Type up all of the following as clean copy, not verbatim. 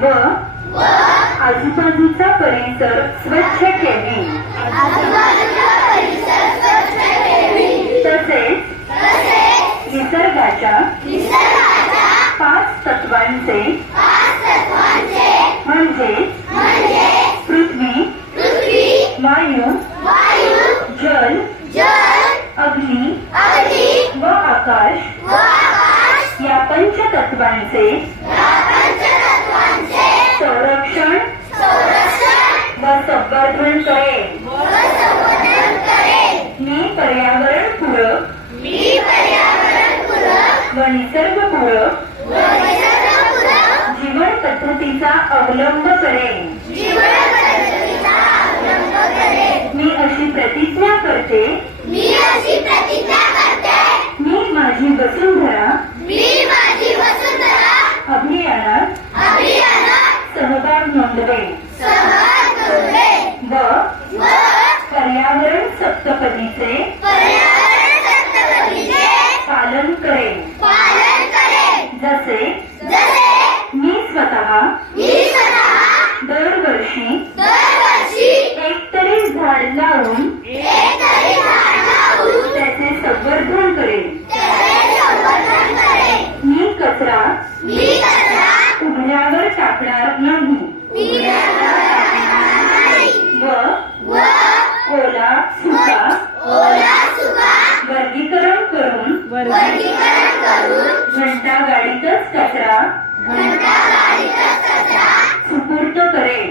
व आजूबाजूचा परिसर स्वच्छ ठेवी। तसेच निसर्गाच्या 5 तत्वांचे म्हणजे पृथ्वी, वायू, जल, अग्नी व आकाश या पंचतत्वांचे संरक्षण व संवर्धन करेन। मी पर्यावरणपूरक व निसर्गपूरक जीवन पद्धतीचा अवलंब करेन। मी अशी प्रतिज्ञा करते, मी माझी वसुंधरा अभियानात सहभाग नोंदवेन व पर्यावरण सप्तपदीचे पालन करेन। जसे मी स्वतः दरवर्षी एक तरी झाड लावून त्याचे संवर्धन करेन। मी कचरा उघड्यावर टाकणार नाही व ओला सुका वर्गीकरण करून घंटा गाडीतच कचरा सुपूर्द करेन।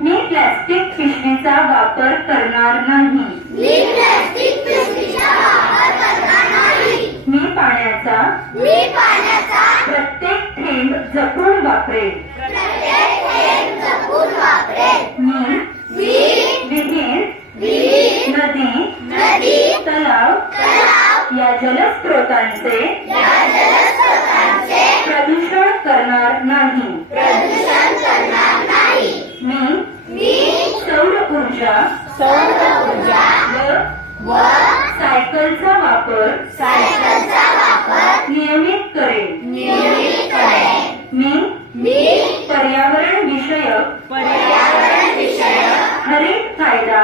मी प्लास्टिक पिशवीचा वापर करणार नाही। मी पाण्याचा प्रत्येक थेंब जपून वापरेन। मी विहीर, नदी, तलाव या जलस्रोतांचे प्रदूषण करणार नाही। मी सौर ऊर्जा व सायकलचा वापर नियमित करेन। मी पर्यावरण विषयक हरित कायदा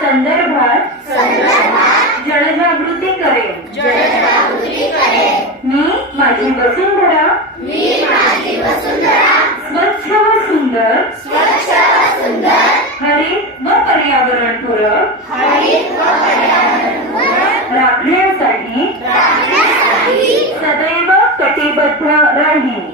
संदर्भात जनजागृती करेन। मी माझी वसुंधरा स्वच्छ व सुंदर हरित व पर्यावरणपूरक राखण्यासाठी सदैव कटिबद्ध राहीन।